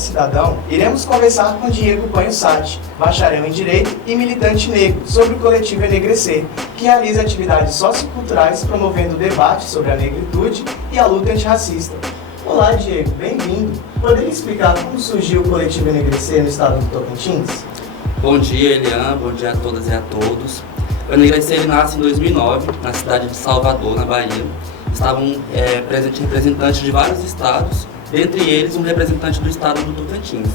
Cidadão, iremos conversar com Diego Panhussati, bacharel em Direito e militante negro, sobre o coletivo Enegrecer, que realiza atividades socioculturais promovendo o debate sobre a negritude e a luta antirracista. Olá, Diego, bem-vindo. Poderia explicar como surgiu o coletivo Enegrecer no estado do Tocantins? Bom dia, Elian. Bom dia a todas e a todos. O Enegrecer nasce em 2009, na cidade de Salvador, na Bahia. Estavam presentes representantes de vários estados, dentre eles um representante do estado do Tocantins.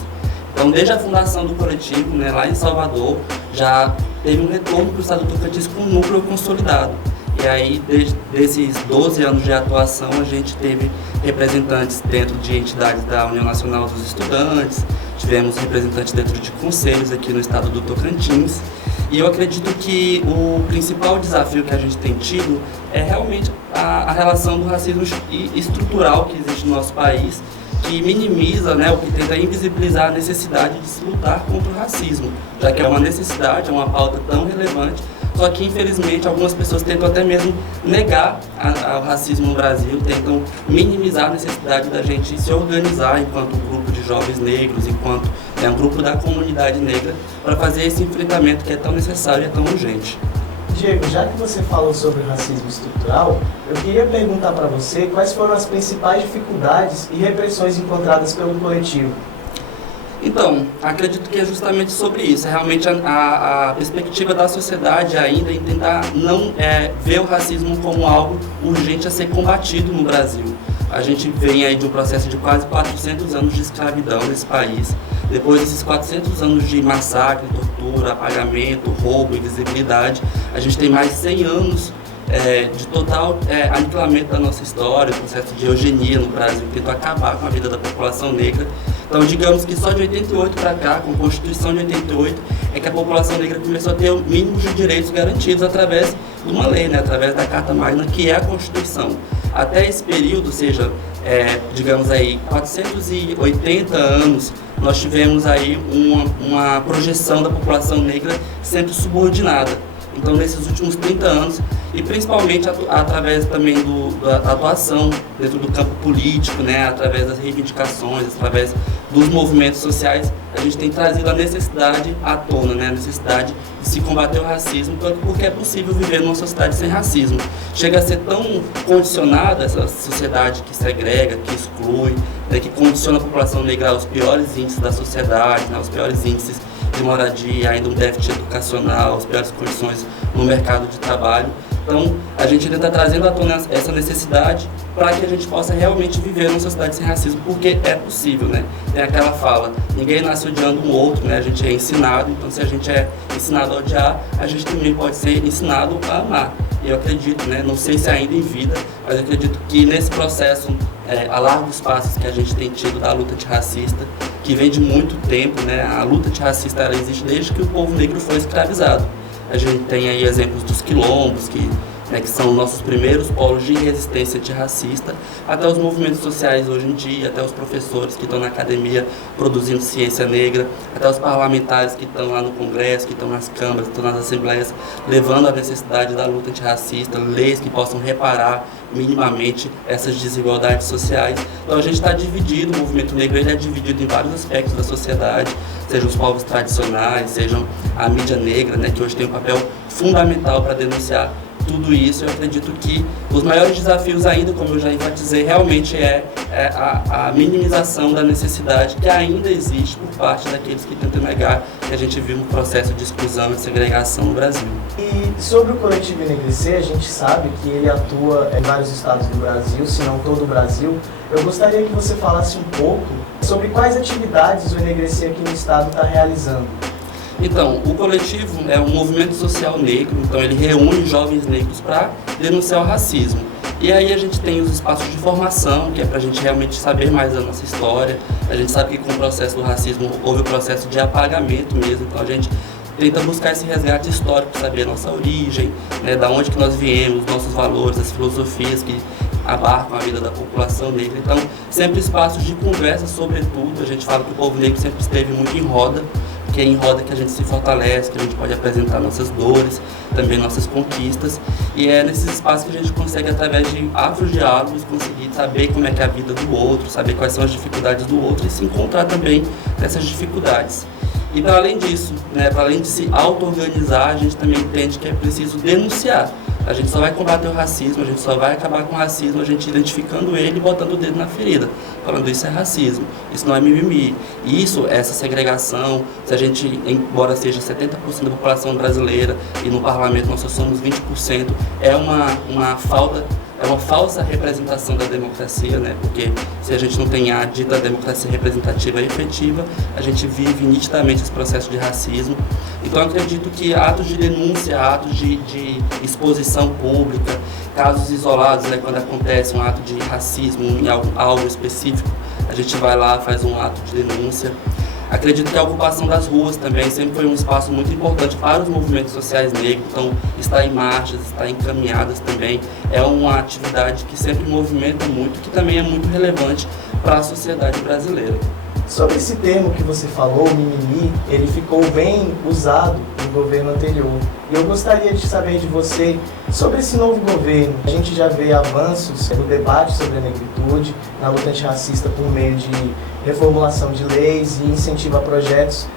Então, desde a fundação do coletivo, lá em Salvador, já teve um retorno para o estado do Tocantins com um núcleo consolidado. E aí, desde esses 12 anos de atuação, a gente teve representantes dentro de entidades da União Nacional dos Estudantes, tivemos representantes dentro de conselhos aqui no estado do Tocantins. E eu acredito que o principal desafio que a gente tem tido é realmente a relação do racismo estrutural que existe no nosso país, que minimiza, ou que tenta invisibilizar a necessidade de se lutar contra o racismo, já que é uma necessidade, é uma pauta tão relevante, só que infelizmente algumas pessoas tentam até mesmo negar o racismo no Brasil, tentam minimizar a necessidade da gente se organizar enquanto grupo de jovens negros, enquanto um grupo da comunidade negra, para fazer esse enfrentamento que é tão necessário e é tão urgente. Diego, já que você falou sobre o racismo estrutural, eu queria perguntar para você quais foram as principais dificuldades e repressões encontradas pelo coletivo. Então, acredito que é justamente sobre isso, é realmente a perspectiva da sociedade ainda em tentar não ver o racismo como algo urgente a ser combatido no Brasil. A gente vem aí de um processo de quase 400 anos de escravidão nesse país. Depois desses 400 anos de massacre, tortura, apagamento, roubo, invisibilidade, a gente tem mais 100 anos de total aniquilamento da nossa história, o processo de eugenia no Brasil, que tentou acabar com a vida da população negra. Então, digamos que só de 88 para cá, com a Constituição de 88, é que a população negra começou a ter o mínimo de direitos garantidos através de uma lei, através da Carta Magna, que é a Constituição. Até esse período, ou seja, digamos aí, 480 anos, nós tivemos aí uma projeção da população negra sempre subordinada. Então, nesses últimos 30 anos, e principalmente através também da atuação dentro do campo político, através das reivindicações, através dos movimentos sociais, a gente tem trazido a necessidade à tona, a necessidade de se combater o racismo, porque é possível viver numa sociedade sem racismo. Chega a ser tão condicionada essa sociedade que segrega, que exclui, que condiciona a população negra aos piores índices da sociedade, aos piores índices de moradia, ainda um déficit educacional, as piores condições no mercado de trabalho. Então, a gente ainda está trazendo à tona essa necessidade para que a gente possa realmente viver numa sociedade sem racismo, porque é possível, Tem aquela fala, ninguém nasce odiando um outro, A gente é ensinado, então se a gente é ensinado a odiar, a gente também pode ser ensinado a amar. E eu acredito, não sei se ainda em vida, mas eu acredito que nesse processo, a largos passos que a gente tem tido da luta antirracista, que vem de muito tempo, A luta antirracista ela existe desde que o povo negro foi escravizado. A gente tem aí exemplos dos quilombos, que são nossos primeiros polos de resistência antirracista, até os movimentos sociais hoje em dia, até os professores que estão na academia produzindo ciência negra, até os parlamentares que estão lá no Congresso, que estão nas câmaras, que estão nas assembleias, levando a necessidade da luta antirracista, leis que possam reparar minimamente essas desigualdades sociais. Então a gente está dividido, o movimento negro ele é dividido em vários aspectos da sociedade, sejam os povos tradicionais, sejam a mídia negra, que hoje tem um papel fundamental para denunciar tudo isso. Eu acredito que os maiores desafios ainda, como eu já enfatizei, realmente é a minimização da necessidade que ainda existe por parte daqueles que tentam negar que a gente vive um processo de exclusão e de segregação no Brasil. E sobre o coletivo Enegrecer, a gente sabe que ele atua em vários estados do Brasil, se não todo o Brasil. Eu gostaria que você falasse um pouco sobre quais atividades o Enegrecer aqui no estado está realizando. Então, o coletivo é um movimento social negro, então ele reúne jovens negros para denunciar o racismo. E aí a gente tem os espaços de formação, que é para a gente realmente saber mais da nossa história. A gente sabe que com o processo do racismo houve o processo de apagamento mesmo, então a gente tenta buscar esse resgate histórico, saber a nossa origem, da onde que nós viemos, nossos valores, as filosofias que abarcam a vida da população negra. Então, sempre espaços de conversa, sobretudo, a gente fala que o povo negro sempre esteve muito em roda, porque é em roda que a gente se fortalece, que a gente pode apresentar nossas dores, também nossas conquistas, e é nesses espaços que a gente consegue, através de afrodiálogos, conseguir saber como é que é a vida do outro, saber quais são as dificuldades do outro e se encontrar também nessas dificuldades. E para além disso, né, para além de se auto-organizar, a gente também entende que é preciso denunciar. A gente só vai combater o racismo, a gente só vai acabar com o racismo, a gente identificando ele e botando o dedo na ferida, falando isso é racismo, isso não é mimimi. E isso, essa segregação, se a gente, embora seja 70% da população brasileira e no parlamento nós só somos 20%, é uma falsa representação da democracia, né? Porque se a gente não tem a dita democracia representativa e efetiva, a gente vive nitidamente esse processo de racismo. Então eu acredito que atos de denúncia, atos de exposição pública, casos isolados, né, quando acontece um ato de racismo em algo específico, a gente vai lá, faz um ato de denúncia. Acredito que a ocupação das ruas também sempre foi um espaço muito importante para os movimentos sociais negros, então estar em marchas, estar em caminhadas também é uma atividade que sempre movimenta muito, que também é muito relevante para a sociedade brasileira. Sobre esse termo que você falou, mimimi, ele ficou bem usado no governo anterior. E eu gostaria de saber de você sobre esse novo governo. A gente já vê avanços no debate sobre a negritude, na luta antirracista por meio de reformulação de leis e incentivo a projetos.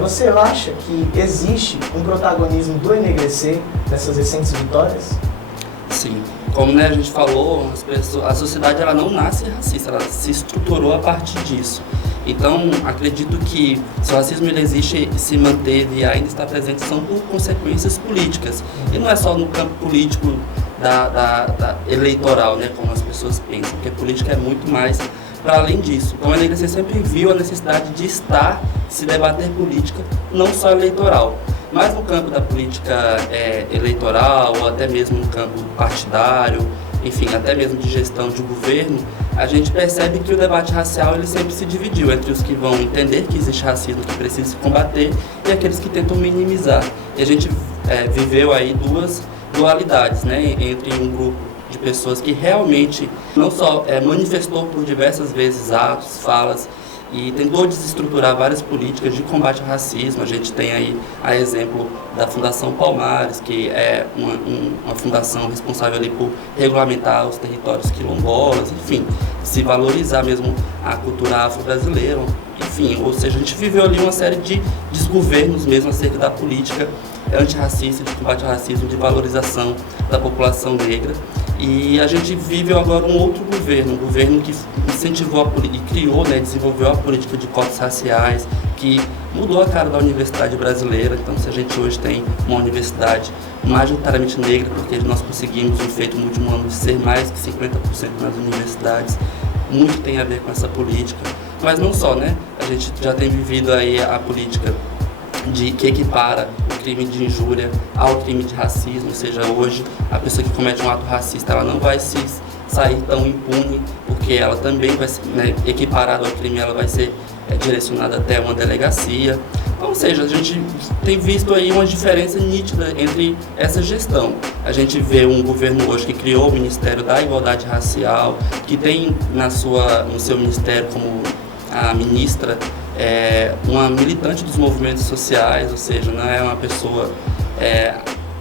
Você acha que existe um protagonismo do enegrecer nessas recentes vitórias? Sim. Como, né, a gente falou, a sociedade ela não nasce racista, ela se estruturou a partir disso. Então, acredito que se o racismo ele existe, se manteve e ainda está presente, são por consequências políticas. E não é só no campo político da eleitoral, né, como as pessoas pensam, porque política é muito mais para além disso. Então, a NEGRC sempre viu a necessidade de se debater política, não só eleitoral. Mas no campo da política eleitoral, ou até mesmo no campo partidário, enfim, até mesmo de gestão de governo, a gente percebe que o debate racial ele sempre se dividiu entre os que vão entender que existe racismo que precisa se combater e aqueles que tentam minimizar. E a gente viveu aí duas dualidades, né, entre um grupo de pessoas que realmente não só manifestou por diversas vezes atos, falas, e tentou desestruturar várias políticas de combate ao racismo. A gente tem aí a exemplo da Fundação Palmares, que é uma fundação responsável ali por regulamentar os territórios quilombolas, enfim, se valorizar mesmo a cultura afro-brasileira, enfim, ou seja, a gente viveu ali uma série de desgovernos mesmo acerca da política antirracista, de combate ao racismo, de valorização da população negra. E a gente vive agora um outro governo, um governo que incentivou e criou, né, desenvolveu a política de cotas raciais, que mudou a cara da universidade brasileira. Então, se a gente hoje tem uma universidade majoritariamente negra, porque nós conseguimos um feito no último ano de ser mais que 50% nas universidades, muito tem a ver com essa política. Mas não só, né? A gente já tem vivido aí a política que equipara o crime de injúria ao crime de racismo, ou seja, hoje a pessoa que comete um ato racista ela não vai sair tão impune, porque ela também vai ser, né, equiparada ao crime, ela vai ser direcionada até uma delegacia. Ou seja, a gente tem visto aí uma diferença nítida entre essa gestão. A gente vê um governo hoje que criou o Ministério da Igualdade Racial, que tem no seu ministério como a ministra uma militante dos movimentos sociais, ou seja, não é uma pessoa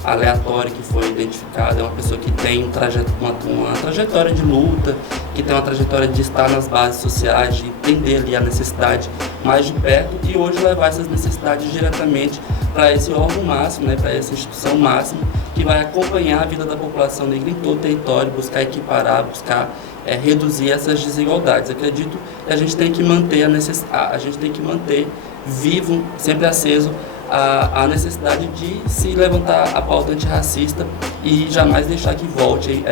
aleatória que foi identificada, é uma pessoa que tem uma trajetória de luta, que tem uma trajetória de estar nas bases sociais, de entender ali a necessidade mais de perto e hoje levar essas necessidades diretamente para esse órgão máximo, né, para essa instituição máxima que vai acompanhar a vida da população negra em todo o território, buscar equiparar, buscar reduzir essas desigualdades. Acredito que a gente tem que manter a gente tem que manter vivo, sempre aceso, a necessidade de se levantar a pauta antirracista e jamais deixar que volte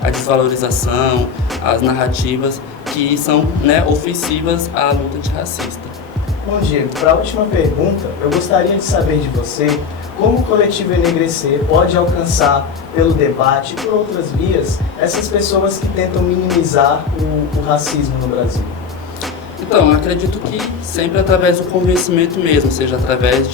a desvalorização, as narrativas que são, né, ofensivas à luta antirracista. Bom, Diego, para a última pergunta, eu gostaria de saber de você como o coletivo Enegrecer pode alcançar, pelo debate e por outras vias, essas pessoas que tentam minimizar o racismo no Brasil? Então, eu acredito que sempre através do convencimento mesmo, seja através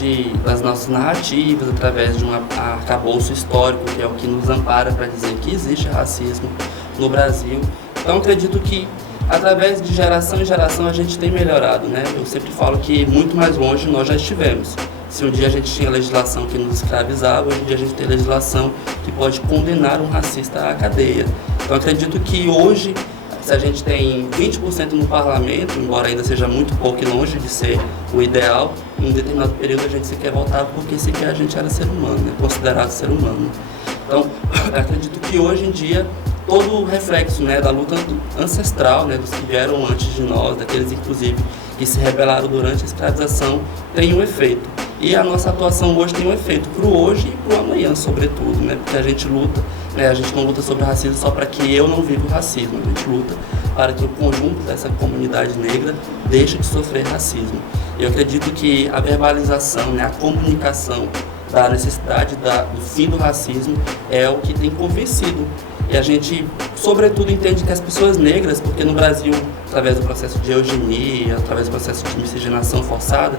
das nossas narrativas, através de um arcabouço histórico, que é o que nos ampara para dizer que existe racismo no Brasil. Então, acredito que através de geração em geração a gente tem melhorado, né? Eu sempre falo que muito mais longe nós já estivemos. Se um dia a gente tinha legislação que nos escravizava, hoje em dia a gente tem legislação que pode condenar um racista à cadeia. Então acredito que hoje, se a gente tem 20% no parlamento, embora ainda seja muito pouco e longe de ser o ideal, em um determinado período a gente sequer votava porque sequer a gente era ser humano, né? Considerado ser humano. Então acredito que hoje em dia todo o reflexo, né, da luta ancestral, né, dos que vieram antes de nós, daqueles inclusive que se rebelaram durante a escravização, tem um efeito. E a nossa atuação hoje tem um efeito para o hoje e para o amanhã, sobretudo, né? Porque a gente luta, né? A gente não luta sobre o racismo só para que eu não viva o racismo, a gente luta para que o conjunto dessa comunidade negra deixe de sofrer racismo. Eu acredito que a verbalização, né, a comunicação da necessidade do fim do racismo é o que tem convencido. E a gente, sobretudo, entende que as pessoas negras, porque no Brasil, através do processo de eugenia, através do processo de miscigenação forçada,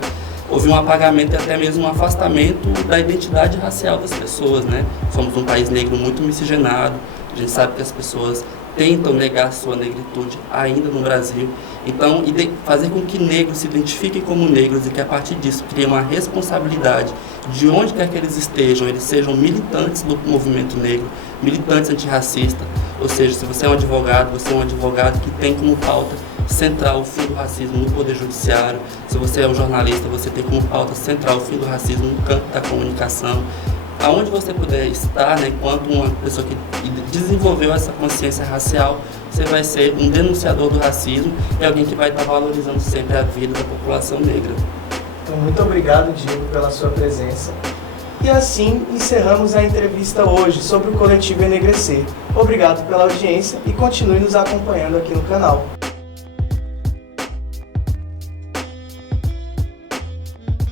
houve um apagamento e até mesmo um afastamento da identidade racial das pessoas, né? Somos um país negro muito miscigenado, a gente sabe que as pessoas tentam negar sua negritude ainda no Brasil. Então, fazer com que negros se identifiquem como negros e que a partir disso criem uma responsabilidade de onde quer que eles estejam, eles sejam militantes do movimento negro, militantes antirracistas, ou seja, se você é um advogado que tem como pauta central o fim do racismo no Poder Judiciário. Se você é um jornalista, você tem como pauta central o fim do racismo no campo da comunicação. Aonde você puder estar, né, enquanto uma pessoa que desenvolveu essa consciência racial, você vai ser um denunciador do racismo e alguém que vai estar valorizando sempre a vida da população negra. Então, muito obrigado, Diego, pela sua presença. E assim encerramos a entrevista hoje sobre o coletivo Enegrecer. Obrigado pela audiência e continue nos acompanhando aqui no canal.